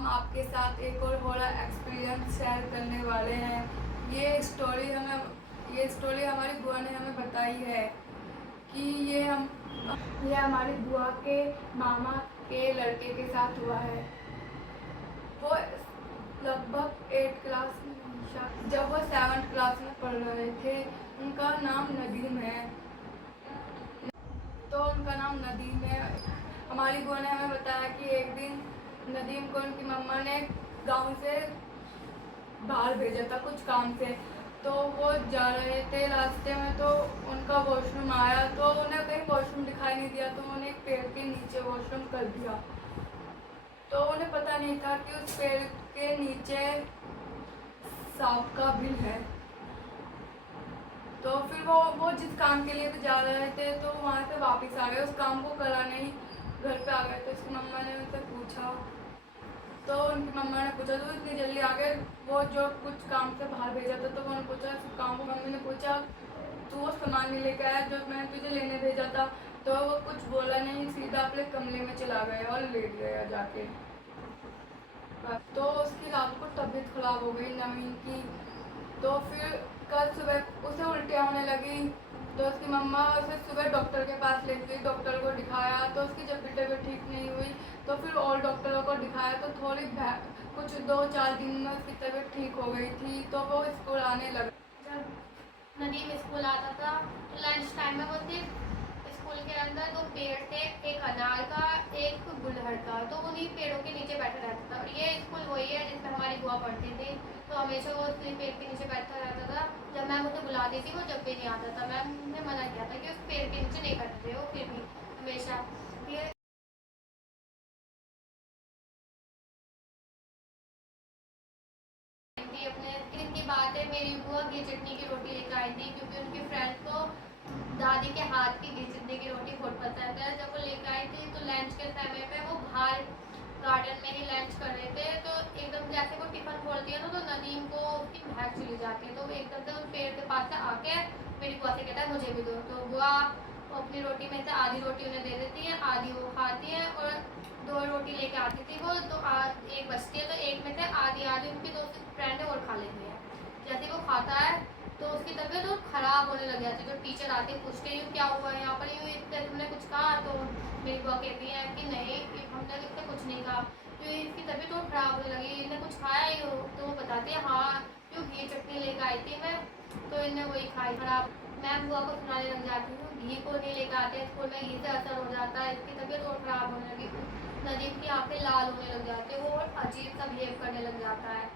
हम आपके साथ एक और हॉरर एक्सपीरियंस शेयर करने वाले हैं। ये स्टोरी हमारी बुआ ने हमें बताई है कि ये हमारी बुआ के मामा के लड़के के साथ हुआ है। वो लगभग 8 क्लास में, जब वो 7th क्लास में पढ़ रहे थे। उनका नाम नदीम है। हमारी बुआ ने हमें बताया कि एक दिन नदीम को उनकी मम्मा ने गांव से बाहर भेजा था कुछ काम से। तो वो जा रहे थे रास्ते में, तो उनका वॉशरूम आया, तो उन्हें कहीं वॉशरूम दिखाई नहीं दिया, तो उन्हें एक पेड़ के नीचे वॉशरूम कर दिया। तो उन्हें पता नहीं था कि उस पेड़ के नीचे सांप का बिल है। तो फिर वो जिस काम के लिए भी जा रहे थे, तो वहाँ से वापस आ गए। उस काम को करा नहीं, घर पे आ गए। तो उसकी मम्मा ने उनसे पूछा, तो उनकी मम्मा ने पूछा तो इतनी जल्दी आ गए। वो जो कुछ काम से बाहर भेजा था, तो उन्होंने पूछा काम को। मम्मी ने पूछा तू वो सामान नहीं लेकर आया जो मैंने तुझे लेने भेजा था? तो वो कुछ बोला नहीं, सीधा अपने कमरे में चला गया और लेट गया जाके। तो उसकी रात को तबीयत खराब हो गई नवीन की। तो फिर कल सुबह उसे उल्टियाँ होने लगी। तो उसकी मम्मा उसे सुबह डॉक्टर के पास ले गई, डॉक्टर को दिखाया। तो उसकी जब भी तबीयत ठीक नहीं हुई, तो फिर और डॉक्टरों को दिखाया। तो कुछ 2-4 दिन में उसकी तबीयत ठीक हो गई थी। तो वो स्कूल आने लगा। जब नदीम स्कूल आता था तो लंच टाइम में वो सिर्फ स्कूल के अंदर 2 पेड़ थे, एक अनार का, एक गुलहड़ का। तो उन्हीं पेड़ों के नीचे बैठा रहता था। और ये स्कूल वही है जिसमें हमारी बुआ पढ़ती थी। तो हमेशा वो उसी पेड़ के नीचे बैठा रहता था। जब मैम उसे बुलाती थी वो जब भी नहीं आता था। मैम ने मना किया था कि उस पेड़ के नीचे नहीं बैठते हो, फिर भी हमेशा ये अपने दिन की बात है। मेरी बुआ घी चटनी की रोटी लेकर आई थी, क्योंकि उनकी फ्रेंड को दादी के हाथ की घी चटनी की रोटी बहुत पसंद है। जब वो लेकर आई थी तो लंच के समय पे वो बाहर गार्डन में ही लंच कर रहे थे। तो एकदम जैसे वो टिफिन खोलती है ना, तो नदीम को उसकी महक चली जाती है। तो वो एकदम से उस पेड़ के पास से आके मेरी बुआ से कहता है मुझे भी दो। तो बुआ अपनी रोटी में से आधी रोटी उन्हें दे देती है, आधी वो खाती है। और 2 रोटी लेके आती थी वो, तो एक बचती है, तो एक में से आधी आधी उनकी दोस्त फ्रेंड है और खा लेती है। जैसे वो खाता है तो उसकी तबीयत और ख़राब होने लग जाती है। जो टीचर आते हैं पूछते हैं क्या हुआ है यहाँ पर, यूँ इससे तुमने कुछ कहा? तो मेरी बुआ कहती है कि नहीं, हमने इससे कुछ नहीं कहा। तो इसकी तबीयत और ख़राब होने लगी, इन्हें कुछ खाया ही हो? तो वो बताती है हाँ, क्यों घी चटनी लेकर आई थी मैं, तो इन्हें वही खाई। खराब मैं बुआ को सुनाने लग जाती हूँ, घी को नहीं लेकर आते स्कूल में, घी से असर हो जाता है, इसकी तबीयत और ख़राब होने लगी। नदीम की आंखें लाल होने लग जाती है, वो और अजीब सा बिहेव करने लग जाता है।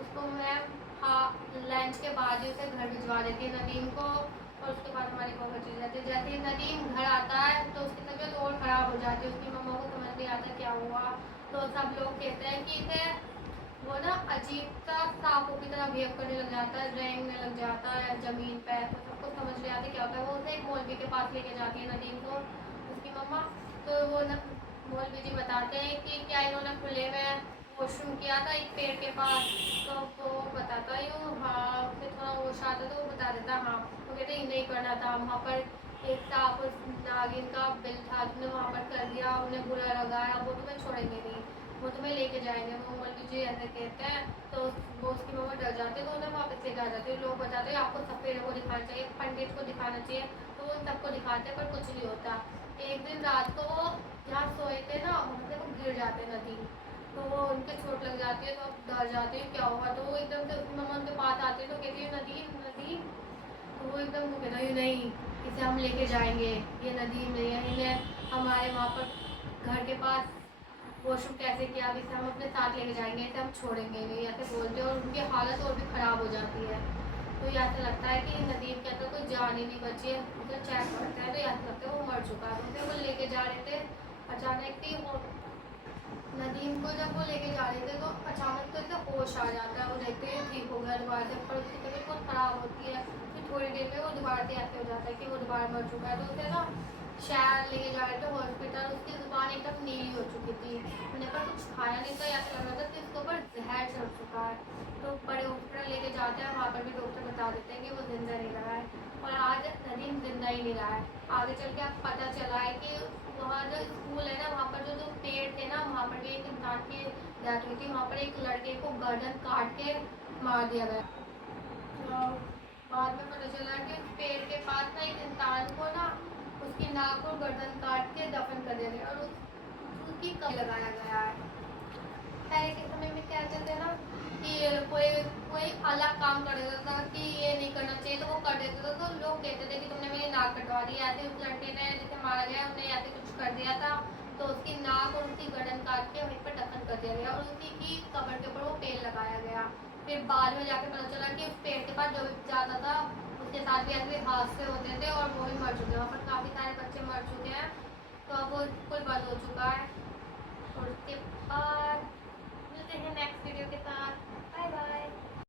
उसको मैं हाँ लंच के बाद ही उसे घर भिजवा देती है नदीम को। और उसके बाद हमारी खबर चली जाती है। जैसे ही नदीम घर आता है तो उसकी तबीयत और ख़राब हो जाती है। उसकी मम्मा को समझ नहीं आता क्या हुआ। तो सब लोग कहते हैं कि इसे वो ना अजीब सा सांपों की तरह बिहेव करने लग जाता है, रेंगने लग जाता है ज़मीन पर। तो सबको समझ नहीं आता क्या होता है। वो उसे एक मौलवी के पास लेके जाती है नदीम को, उसकी मम्मा। तो वो मौलवी जी बताते हैं कि क्या इन्होंने खुले में वॉशरूम किया था एक पेड़ के पास? तो वो बताता है हाँ, फिर थोड़ा होश आता तो वो बता देता हाँ। वो कहते हैं नहीं करना था, वहाँ पर एक सांप नागिन का बिल था, तुमने वहाँ पर कर दिया, उन्हें बुरा लगाया, वो तुम्हें छोड़ेंगे नहीं, वो तुम्हें लेके जाएंगे। वो मौलवी जी ऐसे कहते हैं। तो वो उसकी मम्मा डर जाते हैं, तो उन्हें वापस लेके आ जाते हैं। लोग बताते हैं आपको सफ़ेद को दिखाना चाहिए, पंडित को दिखाना चाहिए। तो वो उन सबको दिखाते हैं पर कुछ नहीं होता। एक दिन रात को वो जहाँ सोए थे ना, वहाँ से वो गिर जाते हैं नदी। तो वो उनके चोट लग जाती है, तो अब डर जाते हैं क्या होगा। तो वो एकदम से उसकी मम्मा उनके पास आती है, तो कहती है नदीम नदीम। तो वो एकदम वो कहता है नहीं, इसे हम लेके जाएंगे, ये नदीम नहीं है, इन्हें हमारे वहाँ पर घर के पास वॉशरूम कैसे किया, अब इसे हम अपने साथ लेके जाएंगे, इसे हम छोड़ेंगे नहीं, ऐसे बोलते हैं। और उनकी हालत और भी ख़राब हो जाती है। तो ये ऐसा लगता है कि नदीम के अंदर कोई जान ही नहीं बची है। उसे चेक करते हैं तो ऐसा लगता है वो मर चुका है। तो वो लेके जा रहे थे, अचानक ही वो नदीम को जब वो लेके जा रहे थे तो अचानक तो इसे होश आ जाता है। वो देखते हैं ठीक हो गया दोबारा से, पर उसकी तबीयत बहुत ख़राब होती है। फिर थोड़ी देर में वो दोबारा से ऐसे हो जाता है कि वो दोबारा मर चुका है। तो उसे ना शहर लेके जा रहे थे हॉस्पिटल, उसकी ज़ुबान एकदम नीली हो चुकी थी, उन्हें पर कुछ खाया नहीं था, ऐसा लग रहा था कि उसके ऊपर जहर चढ़ चुका है। तो बड़े हॉस्पिटल लेके जाते हैं, वहाँ पर भी डॉक्टर बता देते हैं कि वो जिंदा नहीं रहा है। और आज नदीम जिंदा ही नहीं रहा है। आगे चल के अब पता चला है कि वहाँ जो स्कूल है ना, वहाँ पर जो पेड़ थे ना, वहाँ पर भी एक इंसान की डेथ हुई थी। वहाँ पर एक लड़के को गर्दन काट के मार दिया गया। तो बाद में पता चला कि पेड़ के पास ना एक इंसान को ना उसकी नाक और गर्दन काट के दफन कर दिया गया और उसकी कब्र लगाया गया है। पहले के समय में क्या कहते थे ना कि कोई कोई अलग काम कर देता था कि ये नहीं करना चाहिए तो वो कर देता था, तो लोग कहते थे कि तुमने मेरी नाक कटवा दी। ऐसे उस लड़के ने जिसे मारा गया उसने ऐसे कुछ कर दिया था, तो उसकी नाक और उसकी गर्दन काट के वहीं पर दफन कर दिया गया और उसी की कब्र के ऊपर वो पेड़ लगाया गया। फिर बाद में जाके पता चला कि उस पेड़ के पास जो भी जाता था उसके साथ भी ऐसे हादसे होते थे और वो भी मर चुके हैं। वहाँ पर काफ़ी सारे बच्चे मर चुके हैं, तो अब वो बिल्कुल बंद हो चुका है। और उसके बाद मिलते हैं नेक्स्ट वीडियो के साथ। Bye bye.